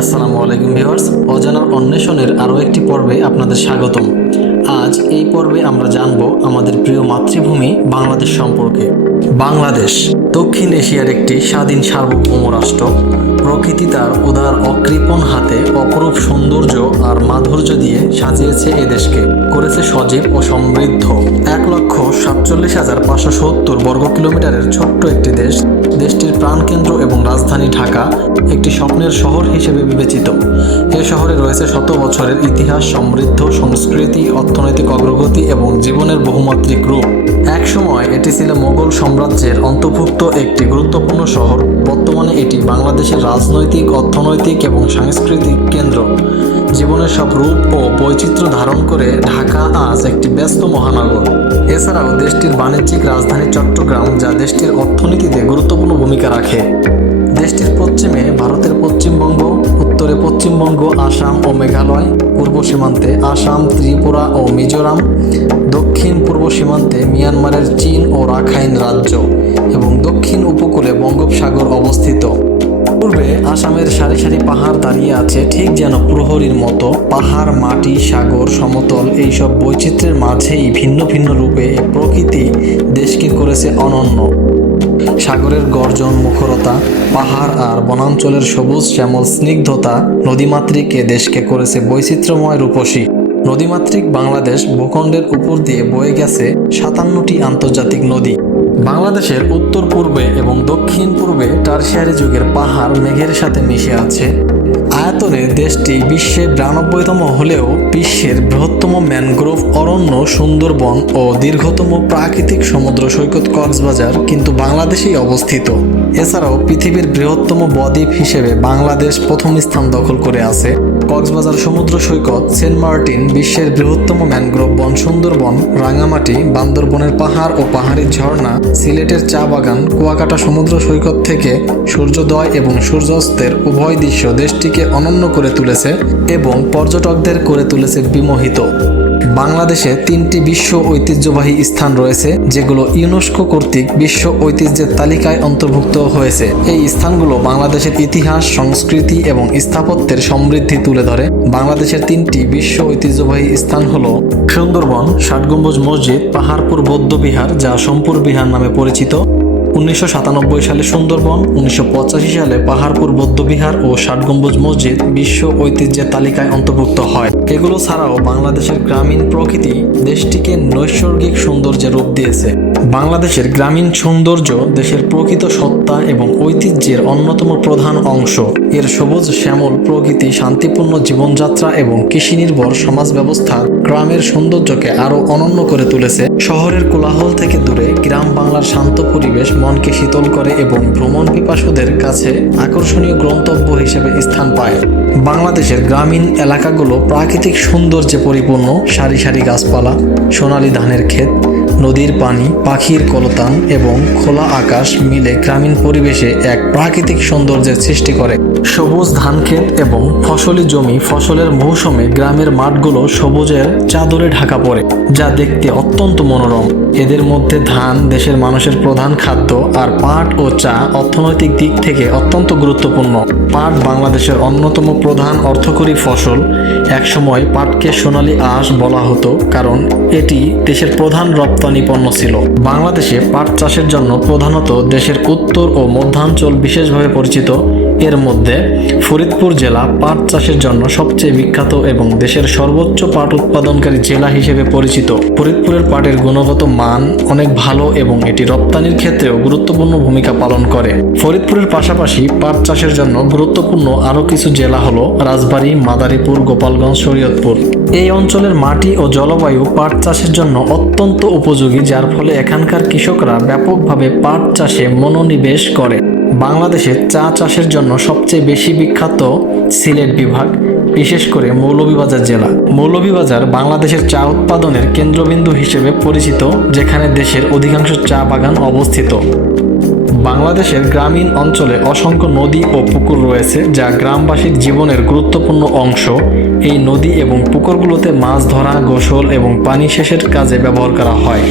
আসসালামু আলাইকুম ভিউয়ার্স। অজানার অন্বেষণের আরও একটি পর্বে আপনাদের স্বাগতম। আজ এই পর্বে আমরা জানব আমাদের প্রিয় মাতৃভূমি বাংলাদেশ সম্পর্কে। বাংলাদেশ, দক্ষিণ এশিয়ার একটি স্বাধীন সার্বভৌম রাষ্ট্র। প্রকৃতি তার উদার অকৃপণ হাতে অপরূপ সৌন্দর্য আর মাধুর্য দিয়ে সাজিয়েছে এ দেশকে করেছে সজীব ও সমৃদ্ধ। এক লক্ষ সাতচল্লিশ হাজার পাঁচশো সত্তর বর্গ কিলোমিটারের ছোট্ট একটি দেশ, দেশটির প্রাণকেন্দ্র এবং রাজধানী ঢাকা একটি স্বপ্নের শহর হিসেবে বিবেচিত। এ শহরে রয়েছে শত বছরের ইতিহাস, সমৃদ্ধ সংস্কৃতি, অর্থনৈতিক অগ্রগতি এবং জীবনের বহুমাত্রিক রূপ। একসময় এটি ছিল মোগল সাম্রাজ্যের অন্তর্ভুক্ত একটি গুরুত্বপূর্ণ শহর। বর্তমানে এটি বাংলাদেশের রাজনৈতিক, অর্থনৈতিক এবং সাংস্কৃতিক কেন্দ্র। জীবনের সব রূপ ও বৈচিত্র্য ধারণ করে ঢাকা আজ একটি ব্যস্ত মহানগর। এছাড়াও দেশটির বাণিজ্যিক রাজধানী চট্টগ্রাম, যা দেশটির অর্থনীতিতে গুরুত্বপূর্ণ ভূমিকা রাখে। দেশটির পশ্চিমে ভারতের পশ্চিমবঙ্গ, উত্তরে পশ্চিমবঙ্গ, আসাম ও মেঘালয়, পূর্ব সীমান্তে আসাম, ত্রিপুরা ও মিজোরাম, দক্ষিণ পূর্ব সীমান্তে মিয়ানমারের চীন ও রাখাইন রাজ্য এবং দক্ষিণ উপকূলে বঙ্গোপসাগর অবস্থিত। পূর্বে আসামের সারি সারি পাহাড় দাঁড়িয়ে আছে, ঠিক যেন প্রহরীর মতো। পাহাড়, মাটি, সাগর, সমতল, এইসব বৈচিত্র্যের মাঝেই ভিন্ন ভিন্ন রূপে প্রকৃতি দেশকে করেছে অনন্য। সাগরের গর্জন, মুখরতা, পাহাড় আর বনাঞ্চলের সবুজ শ্যামল স্নিগ্ধতা নদীমাতৃক এ দেশকে করেছে বৈচিত্র্যময় রূপসী। নদীমাতৃক বাংলাদেশ ভূখণ্ডের উপর দিয়ে বয়ে গেছে সাতান্নটি আন্তর্জাতিক নদী। বাংলাদেশের উত্তর পূর্বে এবং দক্ষিণ পূর্বে টার্সিয়ারি যুগের পাহাড় মেঘের সাথে মিশে আছে। আয়তনে দেশটি বিশ্বে বিরানব্বইতম হলেও বিশ্বের বৃহত্তম ম্যানগ্রোভ অরণ্য সুন্দরবন ও দীর্ঘতম প্রাকৃতিক সমুদ্র সৈকত কক্সবাজার কিন্তু বাংলাদেশেই অবস্থিত। এছাড়াও পৃথিবীর বৃহত্তম বদ্বীপ হিসেবে বাংলাদেশ প্রথম স্থান দখল করে আছে। কক্সবাজার সমুদ্র সৈকত সেন্ট মার্টিন বিশ্বের বৃহত্তম ম্যানগ্রোভ বন সুন্দরবন, রাঙামাটি, বান্দরবনের পাহাড় ও পাহাড়ি ঝর্ণা, সিলেটের চা বাগান, কুয়াকাটা সমুদ্র সৈকত থেকে সূর্যোদয় এবং সূর্যাস্তের উভয় দৃশ্য দেশটিকে অনন্য করে তুলেছে এবং পর্যটকদের করে তুলেছে বিমোহিত। বাংলাদেশে তিনটি বিশ্ব ঐতিহ্যবাহী স্থান রয়েছে, যেগুলো ইউনেস্কো কর্তৃক বিশ্ব ঐতিহ্যের তালিকায় অন্তর্ভুক্ত হয়েছে। এই স্থানগুলো বাংলাদেশের ইতিহাস, সংস্কৃতি এবং স্থাপত্যের সমৃদ্ধি তুলে ধরে। বাংলাদেশের তিনটি বিশ্ব ঐতিহ্যবাহী স্থান হল সুন্দরবন, ষাটগম্বুজ মসজিদ, পাহাড়পুর বৌদ্ধ বিহার যা সোমপুর বিহার নামে পরিচিত। উনিশশো সাতানব্বই সালে সুন্দরবন, উনিশশো পঁচাশি সালে পাহাড়পুর বৌদ্ধবিহার ও ষাট গম্বুজ মসজিদ বিশ্ব ঐতিহ্যের তালিকায় অন্তর্ভুক্ত হয়। এগুলো ছাড়াও বাংলাদেশের গ্রামীণ প্রকৃতি দেশটিকে নৈসর্গিক সৌন্দর্যের রূপ দিয়েছে। বাংলাদেশের গ্রামীণ সৌন্দর্য দেশের প্রকৃত সত্তা এবং ঐতিহ্যের অন্যতম প্রধান অংশ। এর সবুজ, শ্যামল প্রকৃতি, শান্তিপূর্ণ জীবনযাত্রা এবং কৃষি নির্ভর সমাজ ব্যবস্থা গ্রামের সৌন্দর্যকে আরও অনন্য করে তুলেছে। শহরের কোলাহল থেকে দূরে গ্রাম বাংলার শান্ত পরিবেশ মনকে শীতল করে এবং ভ্রমণ পিপাসুদের কাছে আকর্ষণীয় গন্তব্য হিসেবে স্থান পায়। বাংলাদেশের গ্রামীণ এলাকাগুলো প্রাকৃতিক সৌন্দর্যে পরিপূর্ণ। সারি সারি গাছপালা, সোনালী ধানের ক্ষেত নদীর পানি, পাখির কলতান এবং খোলা আকাশ মিলে গ্রামীণ পরিবেশে এক প্রাকৃতিক সৌন্দর্যের সৃষ্টি করে। সবুজ ধান ক্ষেত এবং ফসলি জমি ফসলের মৌসুমে গ্রামের মাঠগুলো সবুজের চাদরে ঢাকা পড়ে, যা দেখতে অত্যন্ত মনোরম। এদের মধ্যে ধান দেশের মানুষের প্রধান খাদ্য আর পাট ও চা অর্থনৈতিক দিক থেকে অত্যন্ত গুরুত্বপূর্ণ। পাট বাংলাদেশের অন্যতম প্রধান অর্থকরী ফসল। একসময় পাটকে সোনালী আঁশ বলা হতো, কারণ এটি দেশের প্রধান রপ্তানি পণ্য ছিল। বাংলাদেশে পাট চাষের জন্য প্রধানত দেশের উত্তর ও মধ্যাঞ্চল বিশেষভাবে পরিচিত এর মধ্যে ফরিদপুর জেলা পাট চাষের জন্য সবচেয়ে বিখ্যাত এবং দেশের সর্বোচ্চ পাট উৎপাদনকারী জেলা হিসেবে পরিচিত। ফরিদপুরের পাটের গুণগত মান অনেক ভালো এবং এটি রপ্তানির ক্ষেত্রেও গুরুত্বপূর্ণ ভূমিকা পালন করে। ফরিদপুরের পাশাপাশি পাট চাষের জন্য গুরুত্বপূর্ণ আরও কিছু জেলা হলো রাজবাড়ী, মাদারীপুর, গোপালগঞ্জ, শরীয়তপুর। এই অঞ্চলের মাটি ও জলবায়ু পাট চাষের জন্য অত্যন্ত উপযোগী, যার ফলে এখানকার কৃষকরা ব্যাপকভাবে পাট চাষে মনোনিবেশ করে। বাংলাদেশে চা চাষের জন্য সবচেয়ে বেশি বিখ্যাত সিলেট বিভাগ, বিশেষ করে মৌলভীবাজার জেলা। মৌলভীবাজার বাংলাদেশের চা উৎপাদনের কেন্দ্রবিন্দু হিসেবে পরিচিত, যেখানে দেশের অধিকাংশ চা বাগান অবস্থিত। বাংলাদেশের গ্রামীণ অঞ্চলে অসংখ্য নদী ও পুকুর রয়েছে, যা গ্রামবাসীর জীবনের গুরুত্বপূর্ণ অংশ। এই নদী এবং পুকুরগুলোতে মাছ ধরা, গোসল এবং পানি সেচের কাজে ব্যবহার করা হয়।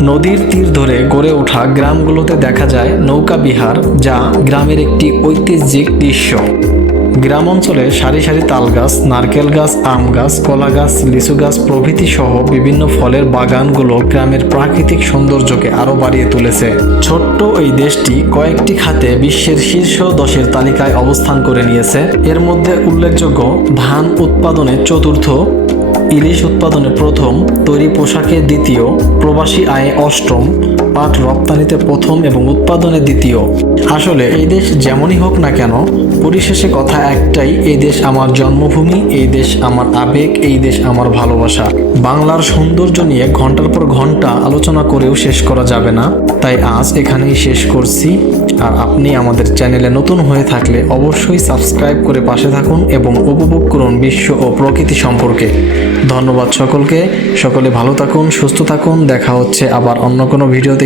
নদীর তীর ধরে গড়ে ওঠা গ্রামগুলোতে দেখা যায় নৌকা বিহার, যা গ্রামের একটি ঐতিহ্যিক দৃশ্য। গ্রাম অঞ্চলে সারি সারি তাল গাছ নারকেল গাছ, আম গাছ, কলা গাছ, লিচু গাছ প্রভৃতি সহ বিভিন্ন ফলের বাগানগুলো গ্রামের প্রাকৃতিক সৌন্দর্যকে আরও বাড়িয়ে তুলেছে। ছোট্ট এই দেশটি কয়েকটি খাতে বিশ্বের শীর্ষ দশের তালিকায় অবস্থান করে নিয়েছে। এর মধ্যে উল্লেখযোগ্য, ধান উৎপাদনে চতুর্থ ইলিশ উৎপাদনে প্রথম তৈরি পোশাকে দ্বিতীয় প্রবাসী আয়ে অষ্টম পাট রপ্তানিতে প্রথম এবং উৎপাদনে দ্বিতীয়। আসলে এই দেশ যেমনই হোক না কেন, পরিশেষে কথা একটাই এই দেশ আমার জন্মভূমি এই দেশ আমার আবেগ, এই দেশ আমার ভালোবাসা। বাংলার সৌন্দর্য নিয়ে ঘণ্টার পর ঘণ্টা আলোচনা করেও শেষ করা যাবে না। তাই আজ এখানেই শেষ করছি। আর আপনি আমাদের চ্যানেলে নতুন হয়ে থাকলে অবশ্যই সাবস্ক্রাইব করে পাশে থাকুন এবং উপভোগ করুন বিশ্ব ও প্রকৃতি সম্পর্কে। ধন্যবাদ সকলকে। সকলে ভালো থাকুন, সুস্থ থাকুন। দেখা হচ্ছে আবার অন্য কোনো ভিডিওতে।